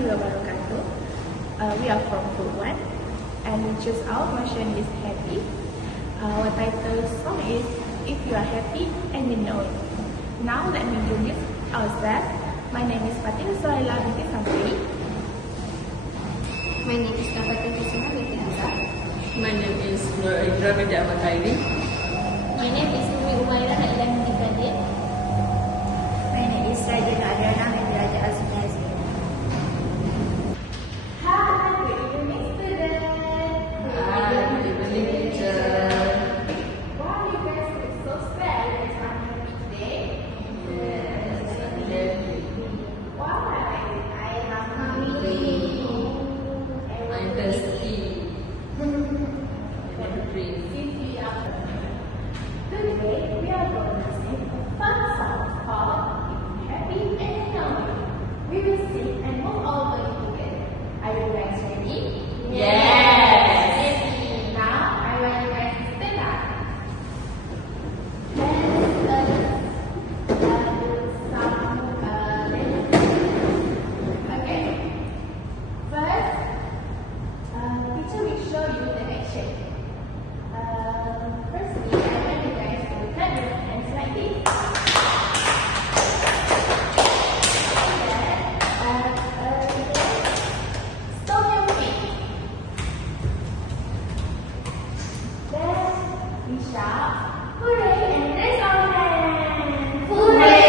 warahmatullahi wabarakatuh. We are from Group 1 and we choose our motion is happy. Our title song is If You Are Happy and You Know It. Now let me introduce ourselves. My name is Fatima Sohaila binti Safri. My name is Kafatul Husna binti Hasan. My name is Nur Indra binti Ahmad Aini. My name is Umi Umairah Nailah binti Kadir. My name is Rajana Adriana binti Raja Azmi. Hi, good evening students. Hi, good evening teacher. Wow, you guys look so sad. It's my happy day. Yes, I'm happy. Why? I am hungry. I'm thirsty. I want to drink. Today we are going to sing a fun song called Happy and You Know It. We will sing and move all the way together. Are you guys ready? Yes. Now I want you guys to stand up. Okay. First, teacher will show you the action. Firstly, I want you guys to clap your hands like this. Stomp your feet. Then we shout, hooray, and raise our hands. Hooray!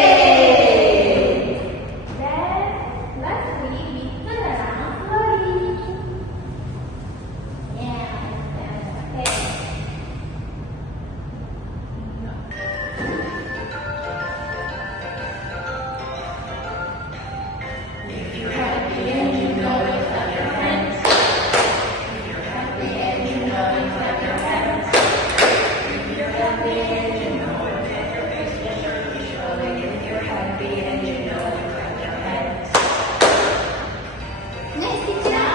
Then lastly, we turn around slowly. Yeah, okay. Next teacher.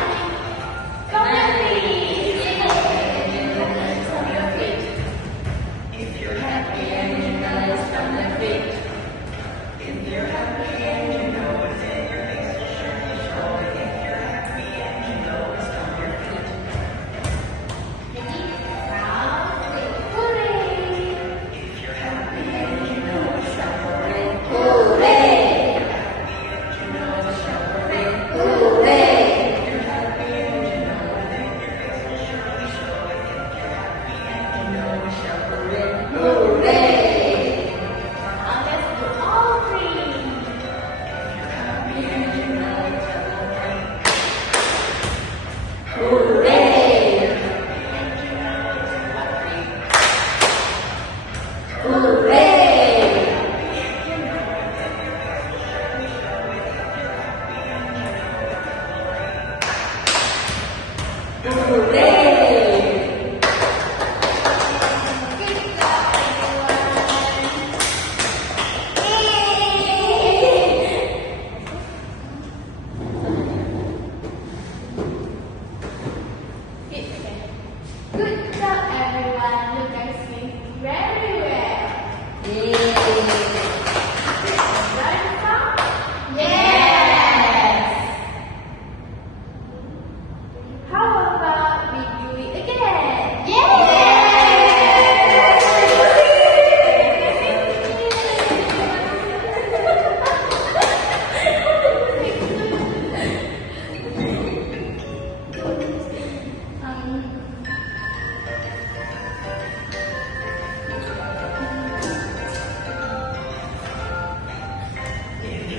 Good job, everyone. You guys sing very well. Right, song? Yes. How about we do it again?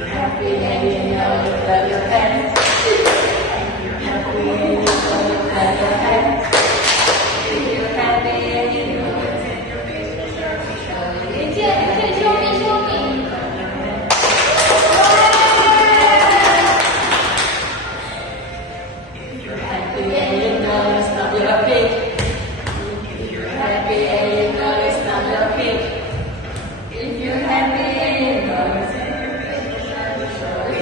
Happy and you know you clap your hands. Happy and you know you clap your hands. If you're happy and you know it, take your face and show me. Teacher, show me, show me. If you're happy and you know it's not your feet. If you're happy and you know it's not your feet. If you're happy and you know it's take your face and show me.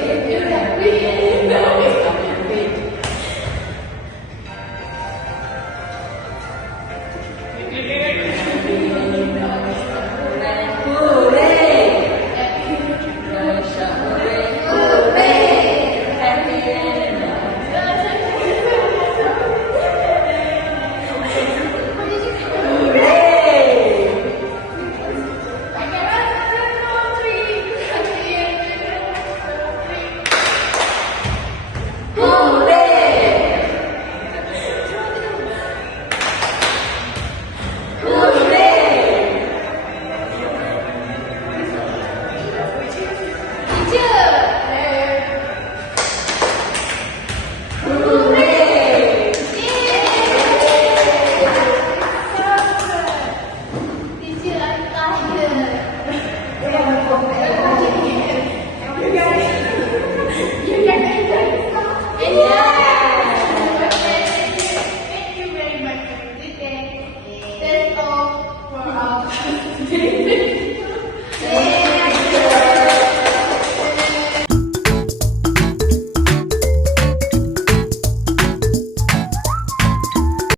David.